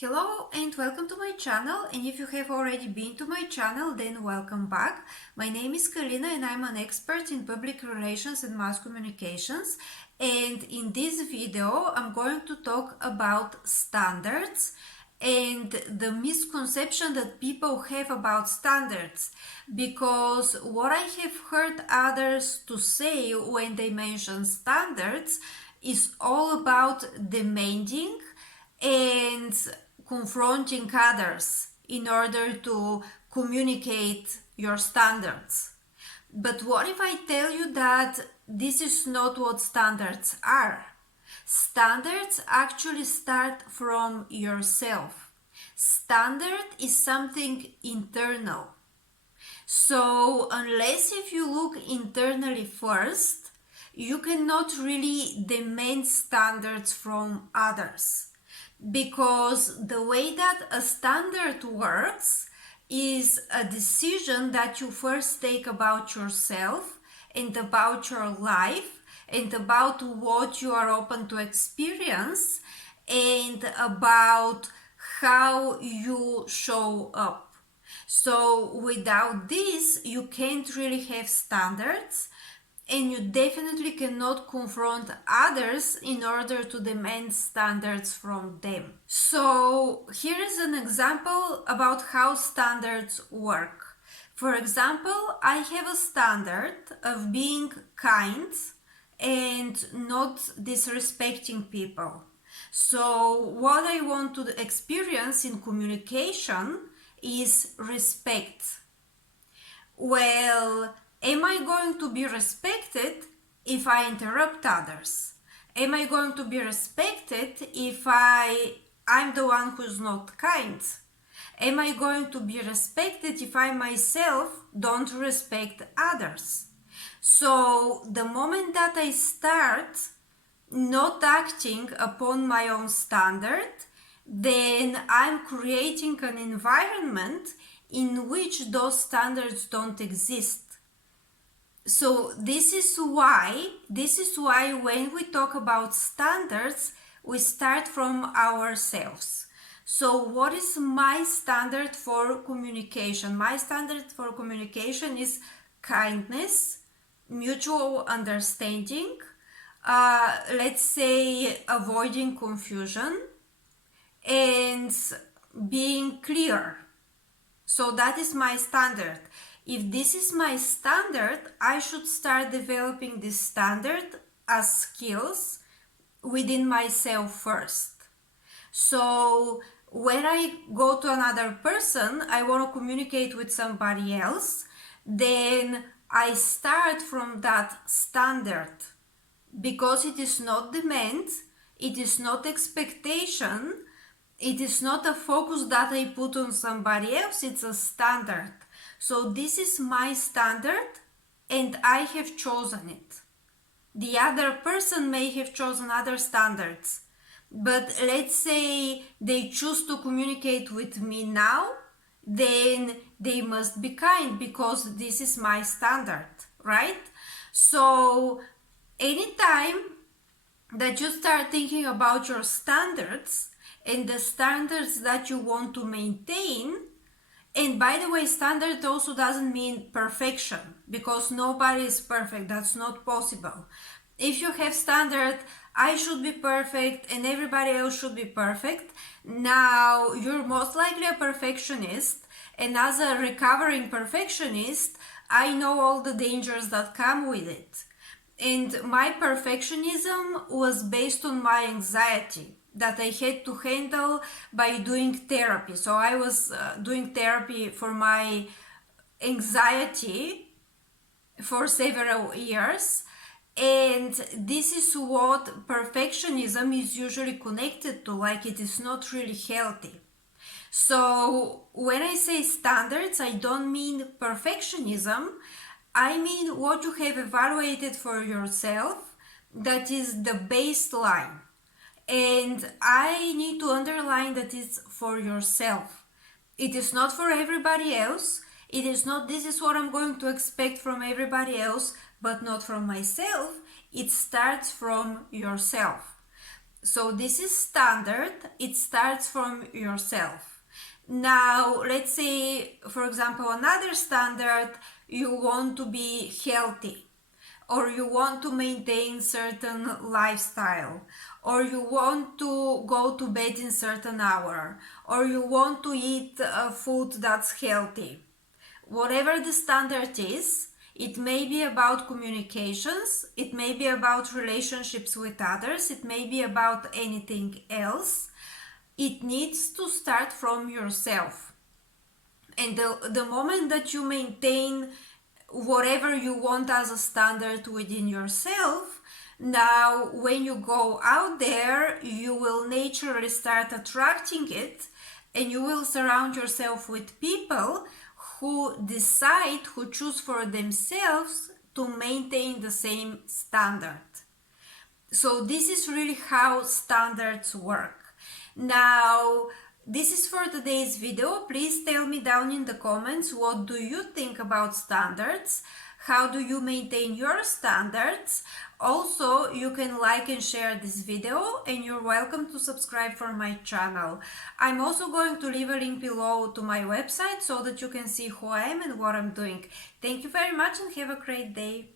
Hello and welcome to my channel, and if you have already been to my channel, then welcome back. My name is Kalina and I'm an expert in public relations and mass communications, and in this video I'm going to talk about standards and the misconception that people have about standards, because what I have heard others to say when they mention standards is all about demanding and confronting others in order to communicate your standards. But what if I tell you that this is not what standards are? Standards actually start from yourself. Standard is something internal. So unless if you look internally first, you cannot really demand standards from others. Because the way that a standard works is a decision that you first take about yourself and about your life and about what you are open to experience and about how you show up. So without this, you can't really have standards, and you definitely cannot confront others in order to demand standards from them. So here is an example about how standards work. For example, I have a standard of being kind and not disrespecting people. So what I want to experience in communication is respect. Well, am I going to be respected if I interrupt others? Am I going to be respected if I'm the one who's not kind? Am I going to be respected if I myself don't respect others? So the moment that I start not acting upon my own standard, then I'm creating an environment in which those standards don't exist. So this is why when we talk about standards, we start from ourselves. So what is my standard for communication? My standard for communication is kindness, mutual understanding, let's say avoiding confusion, and being clear. So that is my standard. If this is my standard, I should start developing this standard as skills within myself first. So when I go to another person, I want to communicate with somebody else, then I start from that standard, because it is not demand, it is not expectation, it is not a focus that I put on somebody else, it's a standard. So this is my standard and I have chosen it. The other person may have chosen other standards, but let's say they choose to communicate with me now, then they must be kind because this is my standard, right? So anytime that you start thinking about your standards and the standards that you want to maintain, and by the way, standard also doesn't mean perfection, because nobody is perfect. That's not possible. If you have standard, I should be perfect and everybody else should be perfect, now you're most likely a perfectionist, and as a recovering perfectionist, I know all the dangers that come with it. And my perfectionism was based on my anxiety that I had to handle by doing therapy. So I was doing therapy for my anxiety for several years. And this is what perfectionism is usually connected to, like it is not really healthy. So when I say standards, I don't mean perfectionism. I mean what you have evaluated for yourself, that is the baseline. And I need to underline that it's for yourself. It is not for everybody else. It is not, this is what I'm going to expect from everybody else, but not from myself. It starts from yourself. So this is standard. It starts from yourself. Now, let's say, for example, another standard, you want to be healthy, or you want to maintain certain lifestyle, or you want to go to bed in certain hour, or you want to eat food that's healthy. Whatever the standard is, it may be about communications, it may be about relationships with others, it may be about anything else. It needs to start from yourself. And the moment that you maintain whatever you want as a standard within yourself, now when you go out there, you will naturally start attracting it, and you will surround yourself with people who decide, who choose for themselves to maintain the same standard. So this is really how standards work. Now, this is for today's video. Please tell me down in the comments, what do you think about standards? How do you maintain your standards? Also, you can like and share this video, and you're welcome to subscribe for my channel. I'm also going to leave a link below to my website so that you can see who I am and what I'm doing. Thank you very much and have a great day.